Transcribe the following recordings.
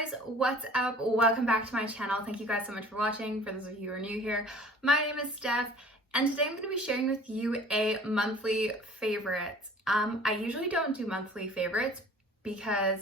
guys, what's up? Welcome back to my channel. Thank you guys so much for watching. For those of you who are new here, my name is Steph, and today I'm going to be sharing with you a monthly favorite. I usually don't do monthly favorites because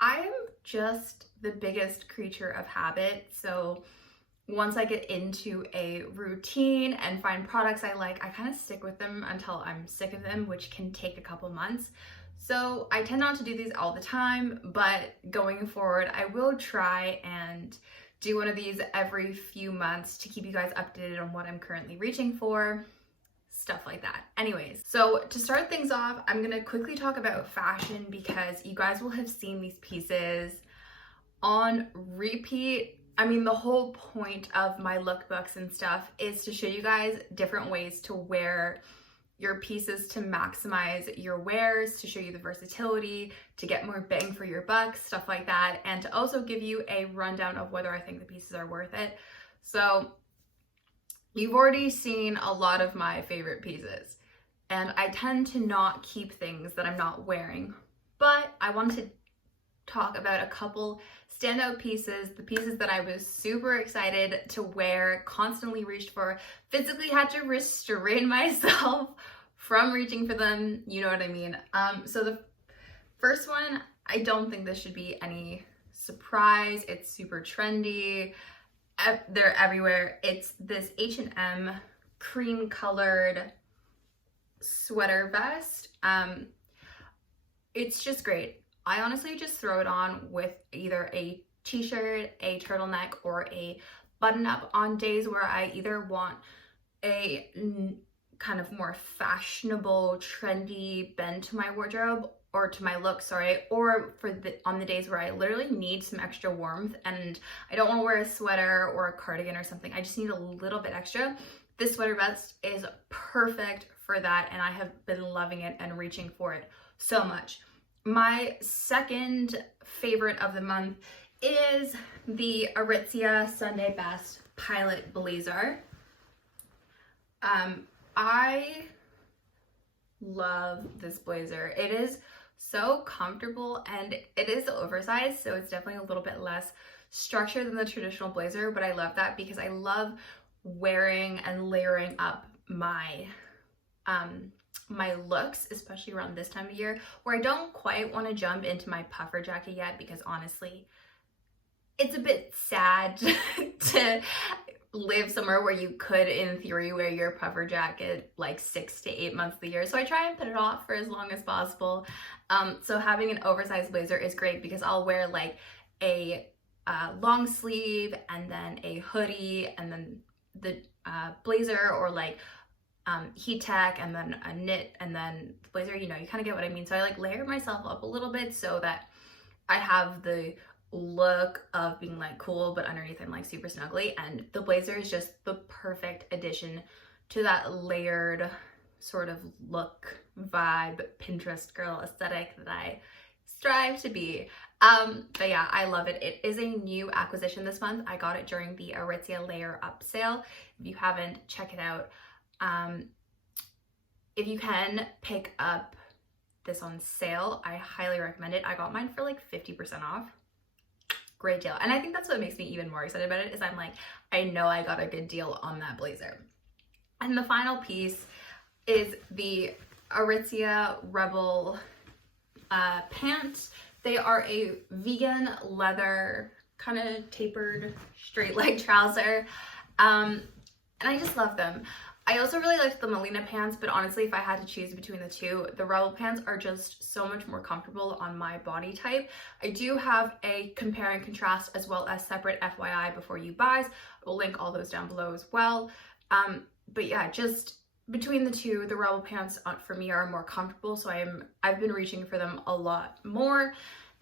I am just the biggest creature of habit. So once I get into a routine and find products I like, I kind of stick with them until I'm sick of them, which can take a couple months. So I tend not to do these all the time, but going forward, I will try and do one of these every few months to keep you guys updated on what I'm currently reaching for, stuff like that. Anyways, so to start things off, I'm gonna quickly talk about fashion because you guys will have seen these pieces on repeat. I mean, the whole point of my lookbooks and stuff is to show you guys different ways to wear your pieces to maximize your wears, to show you the versatility, to get more bang for your buck, stuff like that, and to also give you a rundown of whether I think the pieces are worth it. So you've already seen a lot of my favorite pieces, and I tend to not keep things that I'm not wearing, but I want to talk about a couple standout pieces, the pieces that I was super excited to wear, constantly reached for, physically had to restrain myself from reaching for them, you know what I mean. So the first one, I don't think this should be any surprise. It's super trendy. They're everywhere. It's this H&M cream colored sweater vest. It's just great. I honestly just throw it on with either a t-shirt, a turtleneck, or a button-up on days where I either want a kind of more fashionable, trendy bend to my wardrobe, or to my look, sorry, or on the days where I literally need some extra warmth and I don't want to wear a sweater or a cardigan or something. I just need a little bit extra. This sweater vest is perfect for that, and I have been loving it and reaching for it so much. My second favorite of the month is the Aritzia Sunday Best Pilot Blazer. I love this blazer. It is so comfortable and it is oversized, so it's definitely a little bit less structured than the traditional blazer, but I love that because I love wearing and layering up my my looks, especially around this time of year where I don't quite want to jump into my puffer jacket yet, because honestly it's a bit sad to live somewhere where you could in theory wear your puffer jacket like 6 to 8 months of the year. So I try and put it off for as long as possible. So having an oversized blazer is great because I'll wear like a long sleeve and then a hoodie and then the blazer, or like heat tech and then a knit and then the blazer, you know, you kind of get what I mean. So I like layer myself up a little bit so that I have the look of being like cool, but underneath I'm like super snuggly, and the blazer is just the perfect addition to that layered sort of look, vibe, Pinterest girl aesthetic that I strive to be. But yeah, I love it. It is a new acquisition this month. I got it during the Aritzia Layer Up sale. If you haven't, check it out. If you can pick up this on sale, I highly recommend it. I got mine for like 50% off. Great deal. And I think that's what makes me even more excited about it, is I'm like, I know I got a good deal on that blazer. And the final piece is the Aritzia Rebel pants. They are a vegan leather kind of tapered straight leg trouser. And I just love them. I also really liked the Melina pants, but honestly, if I had to choose between the two, the Rebel pants are just so much more comfortable on my body type. I do have a compare and contrast as well as separate FYI before you buys. I will link all those down below as well. But yeah, just between the two, the Rebel pants for me are more comfortable, so I've been reaching for them a lot more.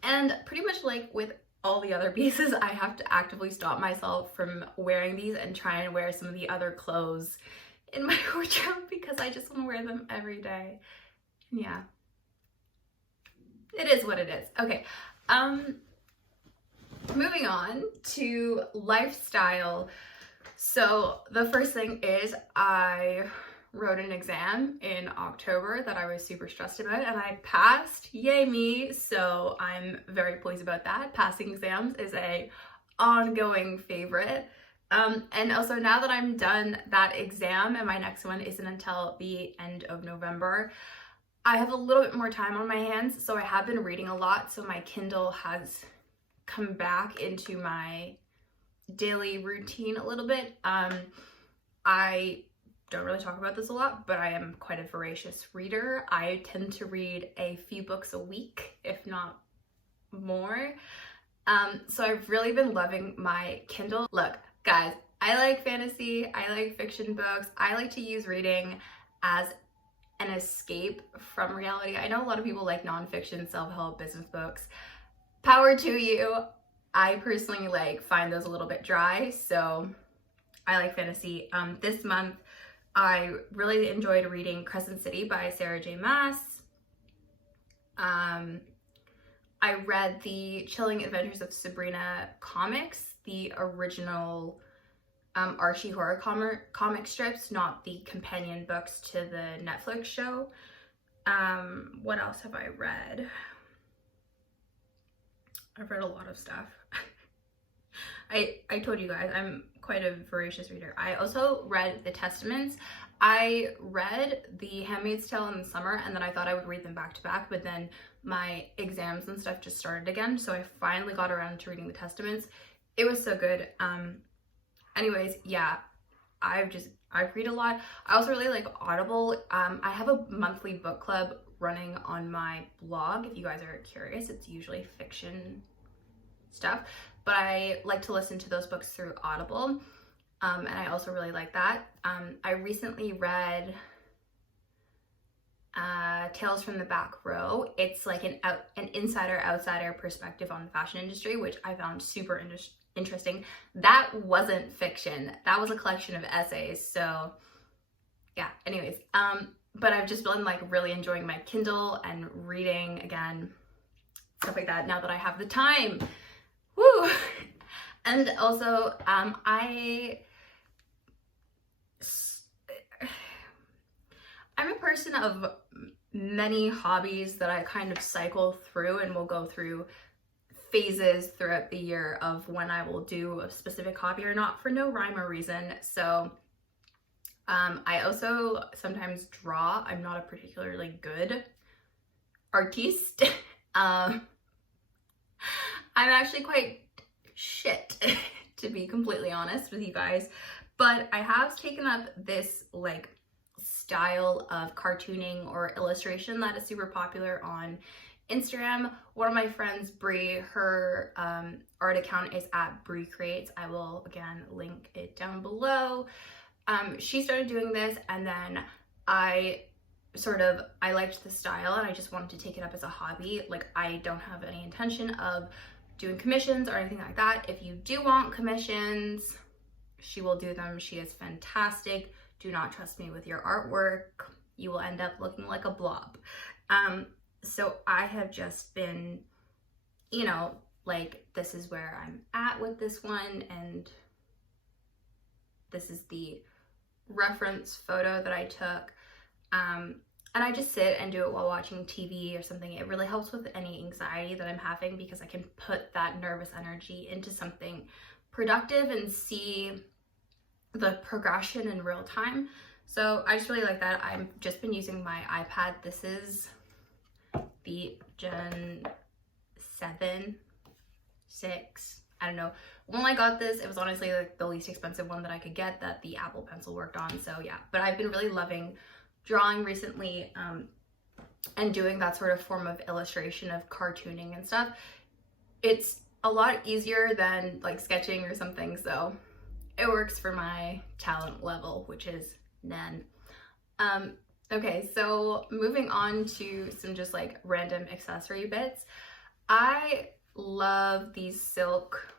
And pretty much like with all the other pieces, I have to actively stop myself from wearing these and try and wear some of the other clothes in my wardrobe because I just want to wear them every day. Yeah, it is what it is. Okay, moving on to lifestyle. So the first thing is I wrote an exam in October that I was super stressed about, and I passed. Yay me. So I'm very pleased about that. Passing exams is a ongoing favorite. And also now that I'm done that exam and my next one isn't until the end of November, I have a little bit more time on my hands, so I have been reading a lot. So my Kindle has come back into my daily routine a little bit. I don't really talk about this a lot, but I am quite a voracious reader. I tend to read a few books a week, if not more. So I've really been loving my Kindle. Look, guys, I like fantasy, I like fiction books. I like to use reading as an escape from reality. I know a lot of people like nonfiction, self-help, business books. Power to you. I personally find those a little bit dry, so I like fantasy. This month, I really enjoyed reading Crescent City by Sarah J. Maas. I read the Chilling Adventures of Sabrina comics, the original Archie horror comic strips, not the companion books to the Netflix show. What else have I read? I've read a lot of stuff. I told you guys, I'm quite a voracious reader. I also read the Testaments. I read The Handmaid's Tale in the summer, and then I thought I would read them back to back, but then my exams and stuff just started again, so I finally got around to reading the Testaments. It was so good. Anyways, yeah, I read a lot. I also really like Audible. I have a monthly book club running on my blog. If you guys are curious, it's usually fiction stuff, but I like to listen to those books through Audible. And I also really like that. I recently read Tales from the Back Row. It's like an insider-outsider perspective on the fashion industry, which I found super interesting. That wasn't fiction. That was a collection of essays. So yeah, anyways. But I've just been really enjoying my Kindle and reading again, stuff like that, now that I have the time. Woo! And also, I'm a person of many hobbies that I kind of cycle through, and will go through phases throughout the year of when I will do a specific hobby or not, for no rhyme or reason. So I also sometimes draw. I'm not a particularly good artiste. I'm actually quite shit, to be completely honest with you guys, but I have taken up this style of cartooning or illustration that is super popular on Instagram. One of my friends, Brie, her art account is at Brie Creates. I will again link it down below. She started doing this, and then I liked the style, and I just wanted to take it up as a hobby. I don't have any intention of doing commissions or anything like that. If you do want commissions, she will do them. She is fantastic. Do not trust me with your artwork. You will end up looking like a blob. So I have just been, this is where I'm at with this one, and this is the reference photo that I took. And I just sit and do it while watching TV or something. It really helps with any anxiety that I'm having, because I can put that nervous energy into something productive and see the progression in real time. So I just really like that. I've just been using my iPad. This is the Gen 7, 6, I don't know. When I got this, it was honestly the least expensive one that I could get that the Apple Pencil worked on. So yeah, but I've been really loving drawing recently, and doing that sort of form of illustration of cartooning and stuff. It's a lot easier than sketching or something, so it works for my talent level, which is none. Okay, so moving on to some just random accessory bits. I love these silk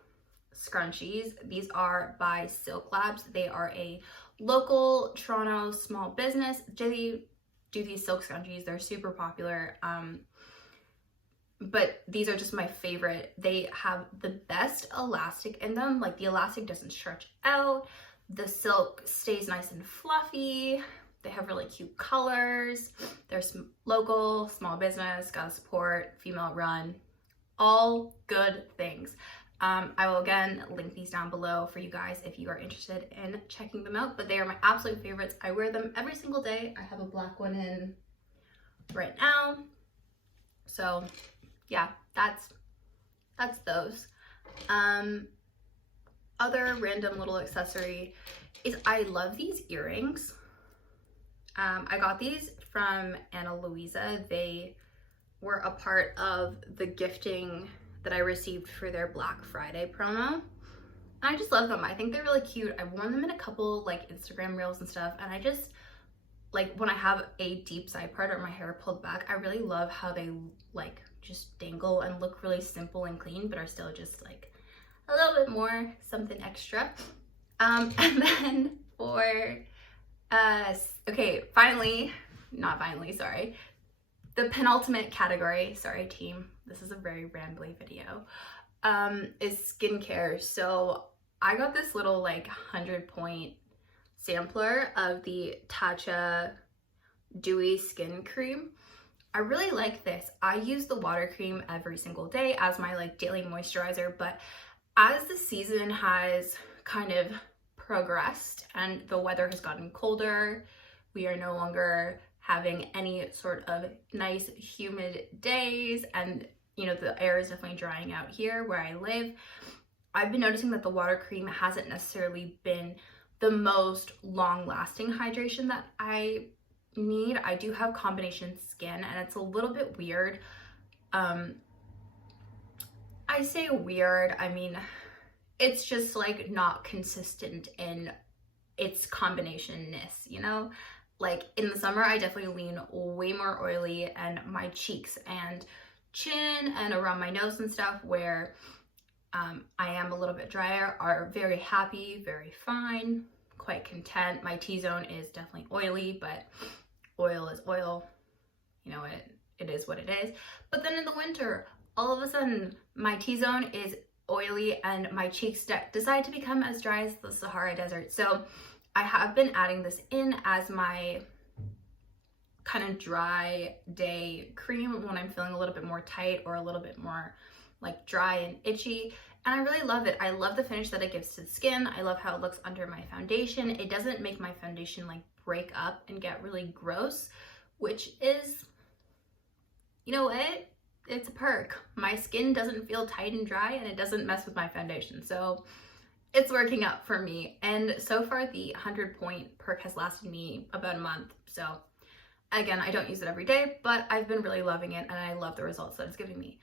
scrunchies. These are by Silk Labs. They are a local Toronto small business. They do these silk scrunchies. They're super popular. But these are just my favorite. They have the best elastic in them. The elastic doesn't stretch out. The silk stays nice and fluffy. They have really cute colors. They're local, small business, gotta support, female run, all good things. I will again link these down below for you guys if you are interested in checking them out, but they are my absolute favorites. I wear them every single day. I have a black one in right now. So yeah, that's those. Other random little accessory is I love these earrings. I got these from Anna Luisa. They were a part of the gifting that I received for their Black Friday promo. And I just love them. I think they're really cute. I've worn them in a couple like Instagram reels and stuff, and I just like when I have a deep side part or my hair pulled back, I really love how they like just dangle and look really simple and clean, but are still just like a little bit more something extra. And then for okay, sorry, the penultimate category, sorry team, this is a very rambly video, is skincare. So I got this little like 100-point sampler of the Tatcha Dewy Skin Cream. I really like this. I use the water cream every single day as my like daily moisturizer, but as the season has kind of progressed and the weather has gotten colder, we are no longer having any sort of nice humid days, and you know, the air is definitely drying out here where I live. I've been noticing that the water cream hasn't necessarily been the most long-lasting hydration that I need. I do have combination skin and it's a little bit weird. I say weird, I mean, it's just like not consistent in its combination-ness, you know? Like in the summer, I definitely lean way more oily, and my cheeks and chin and around my nose and stuff where I am a little bit drier are very happy, very fine, quite content. My T-zone is definitely oily, but oil is oil, you know, it is what it is. But then in the winter, all of a sudden my T-zone is oily and my cheeks decide to become as dry as the Sahara Desert. So I have been adding this in as my kind of dry day cream when I'm feeling a little bit more tight or a little bit more like dry and itchy. And I really love it. I love the finish that it gives to the skin. I love how it looks under my foundation. It doesn't make my foundation like break up and get really gross, which is, you know what? It's a perk. My skin doesn't feel tight and dry, and it doesn't mess with my foundation. So it's working out for me. And so far the 100-point perk has lasted me about a month. So again, I don't use it every day, but I've been really loving it and I love the results that it's giving me.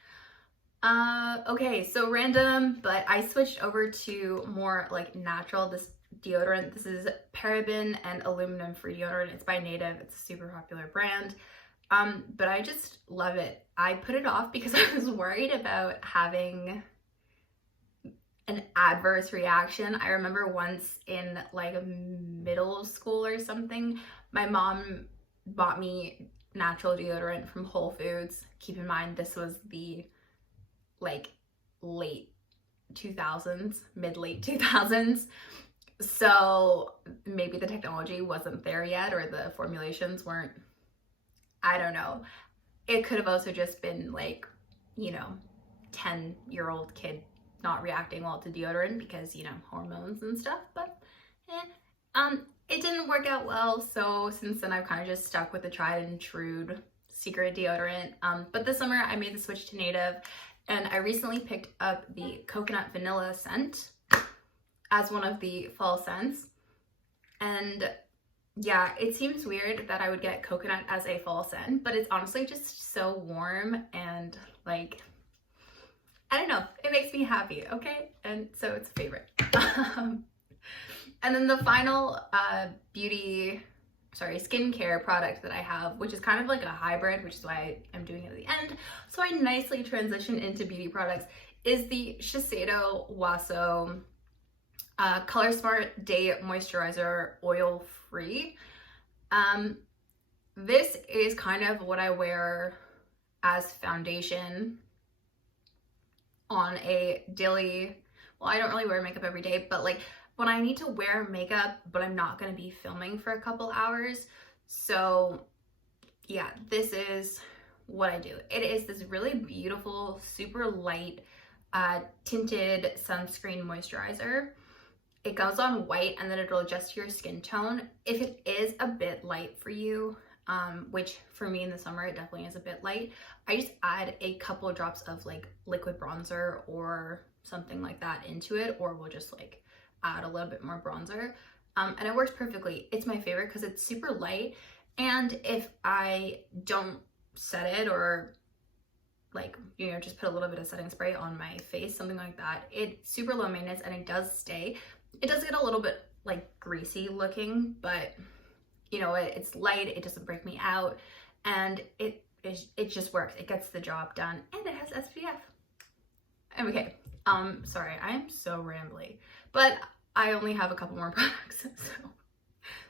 Okay, so random, but I switched over to more like natural, this deodorant. This is paraben and aluminum free deodorant. It's by Native. It's a super popular brand. But I just love it. I put it off because I was worried about having an adverse reaction. I remember once in like middle school or something, my mom bought me natural deodorant from Whole Foods. Keep in mind, this was the like late 2000s, mid-late 2000s. So maybe the technology wasn't there yet, or the formulations weren't, I don't know. It could have also just been like, you know, 10-year-old kid not reacting well to deodorant because, you know, hormones and stuff, but it didn't work out well. So since then I've kind of just stuck with the tried and true secret deodorant. But this summer I made the switch to Native, and I recently picked up the coconut vanilla scent as one of the fall scents. And yeah, it seems weird that I would get coconut as a fall scent, but it's honestly just so warm and like, I don't know, it makes me happy, okay? And so it's a favorite. And then the final skincare product that I have, which is kind of like a hybrid, which is why I'm doing it at the end, so I nicely transition into beauty products, is the Shiseido Waso Color Smart Day Moisturizer Oil Free. This is kind of what I wear as foundation on a daily, well, I don't really wear makeup every day, but like when I need to wear makeup but I'm not going to be filming for a couple hours, So yeah, this is what I do. It is this really beautiful, super light, tinted sunscreen moisturizer. It goes on white and then it'll adjust to your skin tone. If it is a bit light for you, which for me in the summer, it definitely is a bit light, I just add a couple of drops of like liquid bronzer or something like that into it, or we'll just like add a little bit more bronzer. And it works perfectly. It's my favorite because it's super light. And if I don't set it or like, you know, just put a little bit of setting spray on my face, something like that, it's super low maintenance and it does stay. It does get a little bit like greasy looking, but you know, it's light, it doesn't break me out, and it just works. It gets the job done, and it has SPF. Okay, sorry, I am so rambly, but I only have a couple more products, so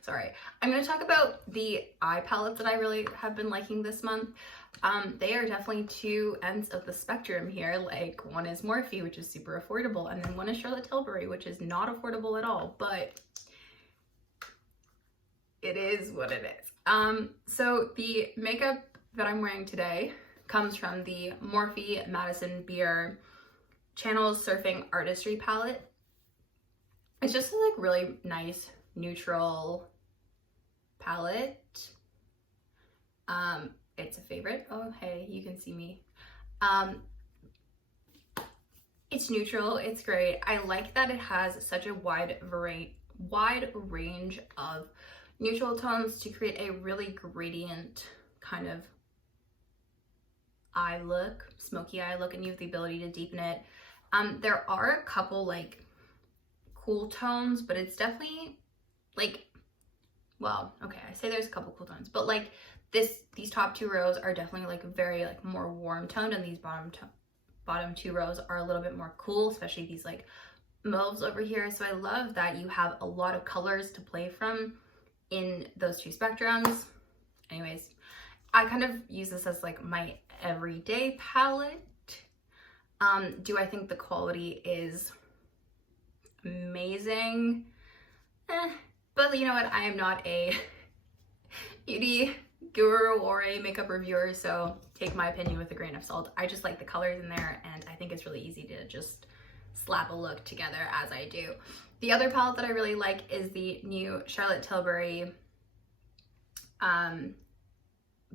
sorry. I'm gonna talk about the eye palettes that I really have been liking this month. They are definitely two ends of the spectrum here. Like, one is Morphe, which is super affordable, and then one is Charlotte Tilbury, which is not affordable at all, but it is what it is. So the makeup that I'm wearing today comes from the Morphe Madison Beer Channels Surfing Artistry palette. It's just a like really nice neutral palette. It's a favorite. Oh, hey, you can see me. It's neutral, it's great. I like that it has such a wide range of neutral tones to create a really gradient kind of eye look, smoky eye look, and you have the ability to deepen it. There are a couple like cool tones, but it's definitely like, well, okay, I say there's a couple cool tones, but like these top two rows are definitely like very like more warm toned, and these bottom two rows are a little bit more cool, especially these like mauves over here. So I love that you have a lot of colors to play from in those two spectrums. Anyways, I kind of use this as like my everyday palette. Do I think the quality is amazing? But you know what? I am not a beauty guru or a makeup reviewer, so take my opinion with a grain of salt. I just like the colors in there, and I think it's really easy to just slap a look together as I do. The other palette that I really like is the new Charlotte Tilbury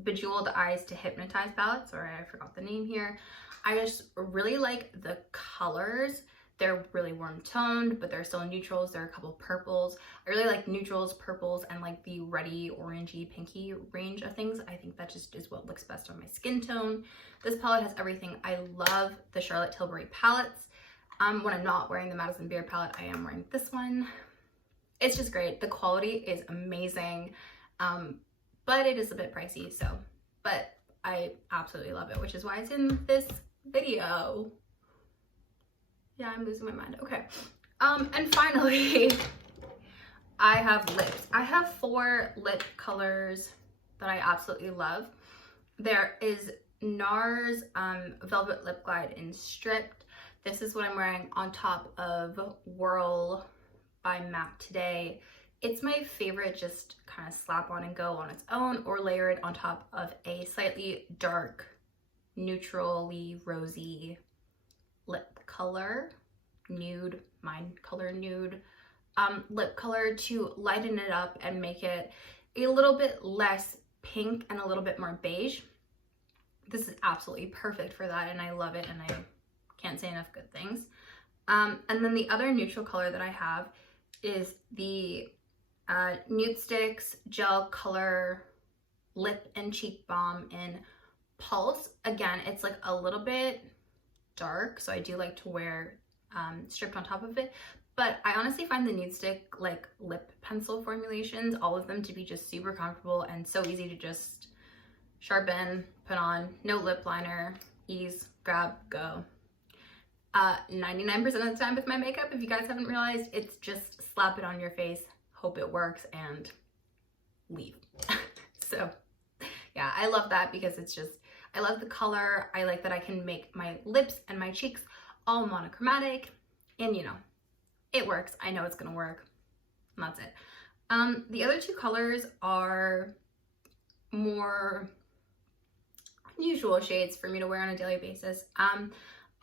Bejeweled Eyes to Hypnotize palette. Sorry, I forgot the name here. I just really like the colors. They're really warm toned, but they're still neutrals. There are a couple purples. I really like neutrals, purples, and like the reddy, orangey, pinky range of things. I think that just is what looks best on my skin tone. This palette has everything. I love the Charlotte Tilbury palettes. When I'm not wearing the Madison Beer palette, I am wearing this one. It's just great. The quality is amazing, but it is a bit pricey, so, but I absolutely love it, which is why it's in this video. Yeah, I'm losing my mind. Okay. And finally, I have lips. I have 4 lip colors that I absolutely love. There is NARS Velvet Lip Glide in Stripped. This is what I'm wearing on top of Whirl by MAC today. It's my favorite, just kind of slap on and go on its own, or layer it on top of a slightly dark, neutrally rosy lip color, nude, mine color nude, lip color to lighten it up and make it a little bit less pink and a little bit more beige. This is absolutely perfect for that, and I love it, and I can't say enough good things. And then the other neutral color that I have is the Nude Sticks Gel Color Lip and Cheek Balm in Pulse. Again, it's like a little bit dark, so I do like to wear stripped on top of it, but I honestly find the Nude Stick like lip pencil formulations, all of them, to be just super comfortable and so easy to just sharpen, put on, no lip liner, ease, grab, go. 99% of the time with my makeup, if you guys haven't realized, it's just slap it on your face, hope it works, and leave. So yeah, I love that because it's just, I love the color. I like that I can make my lips and my cheeks all monochromatic, and you know, it works. I know it's gonna work, and that's it. The other 2 colors are more unusual shades for me to wear on a daily basis.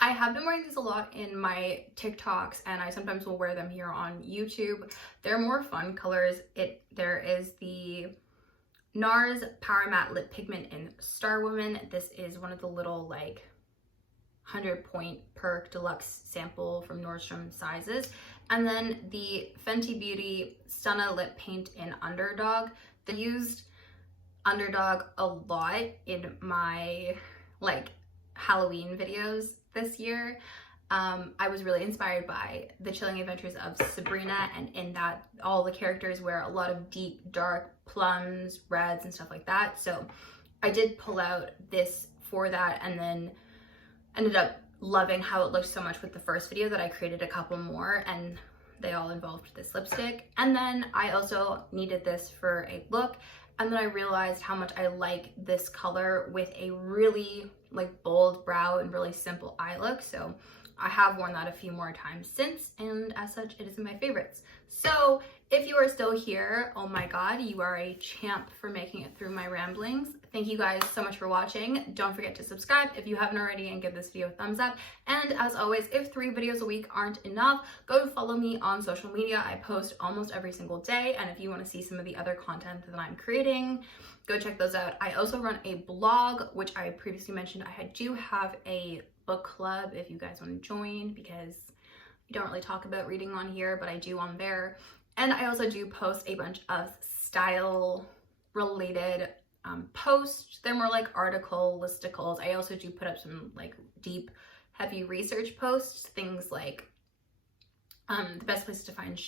I have been wearing these a lot in my TikToks, and I sometimes will wear them here on YouTube. They're more fun colors. There is the NARS Power Matte Lip Pigment in Star Woman. This is one of the little like 100-point perk deluxe sample from Nordstrom sizes. And then the Fenty Beauty Stunna Lip Paint in Underdog. They used Underdog a lot in my like Halloween videos this year. I was really inspired by the Chilling Adventures of Sabrina, and in that all the characters wear a lot of deep dark plums, reds, and stuff like that. So I did pull out this for that, and then ended up loving how it looked so much with the first video that I created a couple more, and they all involved this lipstick. And then I also needed this for a look, and then I realized how much I like this color with a really like bold brow and really simple eye look. So I have worn that a few more times since, and as such, it is in my favorites. So if you are still here, oh my god, you are a champ for making it through my ramblings. Thank you guys so much for watching. Don't forget to subscribe if you haven't already, and give this video a thumbs up. And as always, if 3 videos a week aren't enough, go follow me on social media. I post almost every single day, and if you want to see some of the other content that I'm creating, go check those out. I also run a blog, which I previously mentioned. I do have a book club if you guys want to join, because you don't really talk about reading on here, but I do on there. And I also do post a bunch of style related posts. They're more like article listicles. I also do put up some like deep, heavy research posts, things like the best places to find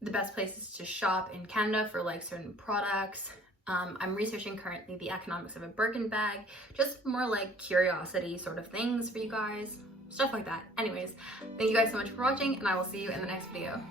the best places to shop in Canada for like certain products. I'm researching currently the economics of a Birkin bag, just more like curiosity sort of things for you guys, stuff like that. Anyways, thank you guys so much for watching, and I will see you in the next video.